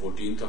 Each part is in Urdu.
14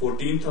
14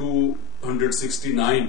269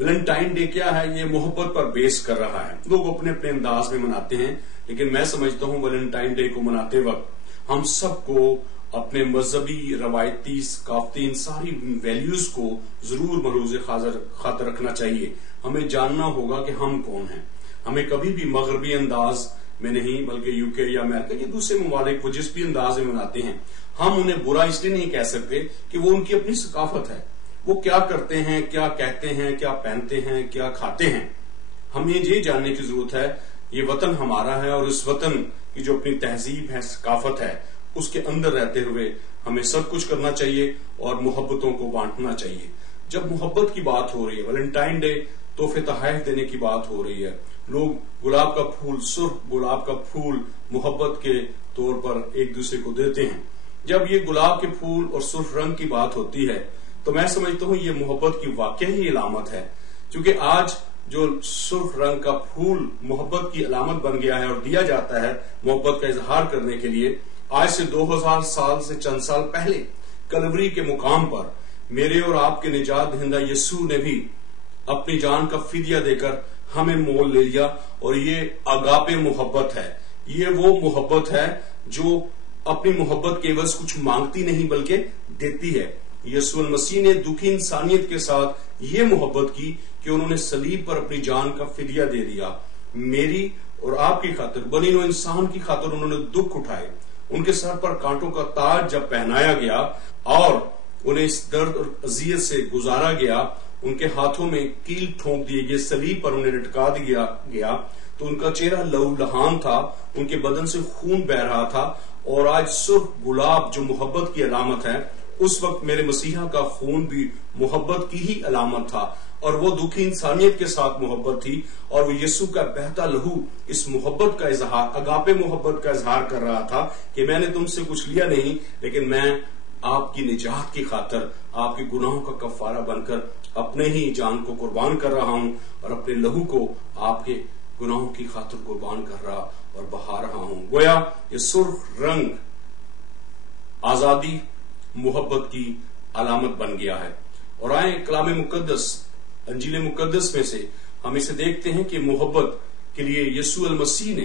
ویلنٹائن ڈے کیا ہے؟ یہ محبت پر بیس کر رہا ہے. لوگ اپنے اپنے انداز میں مناتے ہیں، لیکن میں سمجھتا ہوں ویلنٹائن ڈے کو مناتے وقت ہم سب کو اپنے مذہبی، روایتی، ثقافتی ان ساری ویلیوز کو ضرور ملحوظ خاطر رکھنا چاہیے. ہمیں جاننا ہوگا کہ ہم کون ہیں. ہمیں کبھی بھی مغربی انداز میں نہیں، بلکہ یو کے یا امریکہ یا دوسرے ممالک وہ جس بھی انداز میں مناتے ہیں، ہم انہیں برا اس لیے نہیں کہہ سکتے کہ وہ ان کی اپنی ثقافت ہے. وہ کیا کرتے ہیں، کیا کہتے ہیں، کیا پہنتے ہیں، کیا کھاتے ہیں. ہمیں یہ جاننے کی ضرورت ہے. یہ وطن ہمارا ہے، اور اس وطن کی جو اپنی تہذیب ہے، ثقافت ہے، اس کے اندر رہتے ہوئے ہمیں سب کچھ کرنا چاہیے اور محبتوں کو بانٹنا چاہیے. جب محبت کی بات ہو رہی ہے، ویلنٹائن ڈے تحفے تحائف دینے کی بات ہو رہی ہے، لوگ گلاب کا پھول، سرخ گلاب کا پھول محبت کے طور پر ایک دوسرے کو دیتے ہیں. جب یہ گلاب کے پھول اور سرخ رنگ کی بات ہوتی ہے تو میں سمجھتا ہوں یہ محبت کی واقعی علامت ہے. کیونکہ آج جو سرخ رنگ کا پھول محبت کی علامت بن گیا ہے اور دیا جاتا ہے محبت کا اظہار کرنے کے لیے، آج سے 2000 سال سے چند سال پہلے کلوری کے مقام پر میرے اور آپ کے نجات دہندہ یسوع نے بھی اپنی جان کا فدیہ دے کر ہمیں مول لے لیا. اور یہ اگاپے محبت ہے. یہ وہ محبت ہے جو اپنی محبت کے عوض کچھ مانگتی نہیں بلکہ دیتی ہے. یسوع المسیح نے دکھی انسانیت کے ساتھ یہ محبت کی کہ انہوں نے صلیب پر اپنی جان کا فدیہ دے دیا. میری اور آپ کی خاطر، بنی نوع انسان کی خاطر انہوں نے دکھ اٹھائے. ان کے سر پر کانٹوں کا تاج جب پہنایا گیا اور انہیں اس درد اور اذیت سے گزارا گیا، ان کے ہاتھوں میں کیل ٹھونک دیے گئے، صلیب پر انہیں لٹکا دیا گیا، تو ان کا چہرہ لہو لہان تھا، ان کے بدن سے خون بہ رہا تھا. اور آج سرخ گلاب جو محبت کی علامت ہے، اس وقت میرے مسیحا کا خون بھی محبت کی ہی علامت تھا. اور وہ دکھی انسانیت کے ساتھ محبت تھی، اور وہ یسوع کا بہتا لہو اس محبت کا اظہار، اگاپے محبت کا اظہار کر رہا تھا کہ میں نے تم سے کچھ لیا نہیں، لیکن میں آپ کی نجات کی خاطر، آپ کے گناہوں کا کفارہ بن کر اپنے ہی جان کو قربان کر رہا ہوں، اور اپنے لہو کو آپ کے گناہوں کی خاطر قربان کر رہا اور بہا رہا ہوں. گویا یہ سرخ رنگ آزادی، محبت کی علامت بن گیا ہے. اور آئیں کلام مقدس، انجیل مقدس میں سے ہم اسے دیکھتے ہیں کہ محبت کے لیے یسوع المسیح نے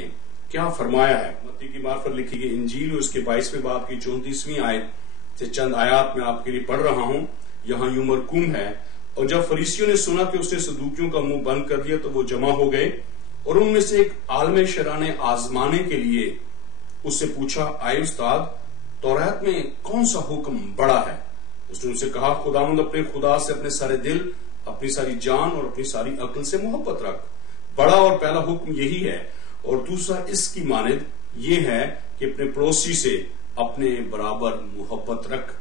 کیا فرمایا ہے. متی کی معرفت لکھی گئی انجیل اور اس کے 22ویں باب کی 34ویں آیت سے چند آیات میں آپ کے لیے پڑھ رہا ہوں. یہاں یوں مرقوم ہے: اور جب فریسیوں نے سنا کہ اس نے صدوقیوں کا منہ بند کر دیا تو وہ جمع ہو گئے، اور ان میں سے ایک عالم شرع نے آزمانے کے لیے اس سے پوچھا: آئے استاد، تورات میں کون سا حکم بڑا ہے؟ اس نے ان سے کہا: خداوند اپنے خدا سے اپنے سارے دل، اپنی ساری جان اور اپنی ساری عقل سے محبت رکھ. بڑا اور پہلا حکم یہی ہے، اور دوسرا اس کی مانند یہ ہے کہ اپنے پڑوسی سے اپنے برابر محبت رکھ.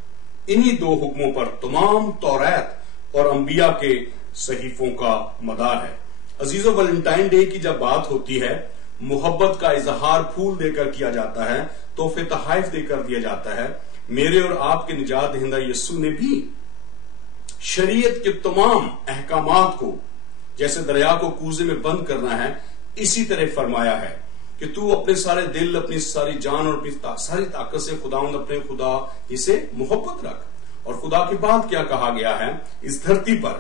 انہی دو حکموں پر تمام تورات اور انبیاء کے صحیفوں کا مدار ہے. عزیزو، ویلنٹائن ڈے کی جب بات ہوتی ہے، محبت کا اظہار پھول دے کر کیا جاتا ہے، تحفے تحائف دے کر دیا جاتا ہے. میرے اور آپ کے نجات دہندہ یسوع نے بھی شریعت کے تمام احکامات کو، جیسے دریا کو کوزے میں بند کرنا ہے، اسی طرح فرمایا ہے کہ تو اپنے سارے دل، اپنی ساری جان اور اپنی ساری طاقت سے خداوند اپنے خدا اسے محبت رکھ. اور خدا کے بعد کیا کہا گیا ہے؟ اس دھرتی پر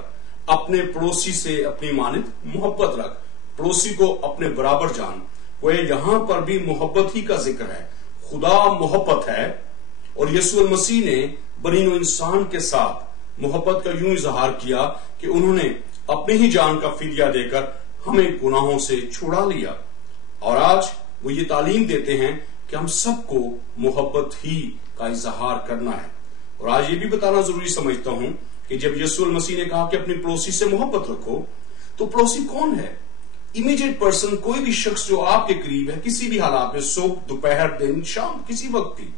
اپنے پڑوسی سے اپنی مانند محبت رکھ، پڑوسی کو اپنے برابر جان. وہ یہاں پر بھی محبت ہی کا ذکر ہے. خدا محبت ہے، اور یسوع المسیح نے بنی نوع انسان کے ساتھ محبت کا یوں اظہار کیا کہ انہوں نے اپنی ہی جان کا فدیہ دے کر ہمیں گناہوں سے چھڑا لیا. اور آج وہ یہ تعلیم دیتے ہیں کہ ہم سب کو محبت ہی کا اظہار کرنا ہے. اور آج یہ بھی بتانا ضروری سمجھتا ہوں کہ جب یسوع المسیح نے کہا کہ اپنی پڑوسی سے محبت رکھو، تو پڑوسی کون ہے؟ امیڈیٹ پرسن، کوئی بھی شخص جو آپ کے قریب ہے، کسی بھی حالات میں، صبح، دوپہر، دن، شام، کسی وقت بھی.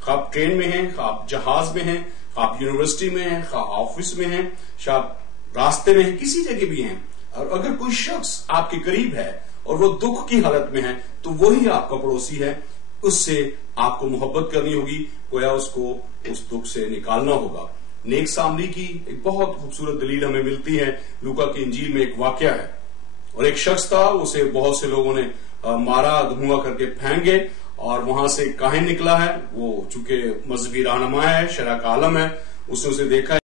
خواہ آپ ٹرین میں ہیں، خواہ آپ جہاز میں ہیں، خواہ آپ یونیورسٹی میں ہیں، خواہ آفس میں ہیں، خواہ آپ راستے میں ہیں، کسی جگہ بھی ہیں. اور اگر کوئی شخص آپ کے قریب ہے اور وہ دکھ کی حالت میں ہے، تو وہی آپ کا پڑوسی ہے. اس سے آپ کو محبت کرنی ہوگی، گویا اس کو اس دکھ سے نکالنا ہوگا. نیک سامری کی ایک بہت خوبصورت دلیل ہمیں ملتی ہے. لوکا کی انجیل میں ایک واقعہ ہے، اور ایک شخص تھا، اسے بہت سے لوگوں نے مارا، دھواں کر کے پھینک گئے، اور وہاں سے کاہن نکلا ہے. وہ چونکہ مذہبی رہنما ہے، شرع کا عالم ہے، اس نے اسے دیکھا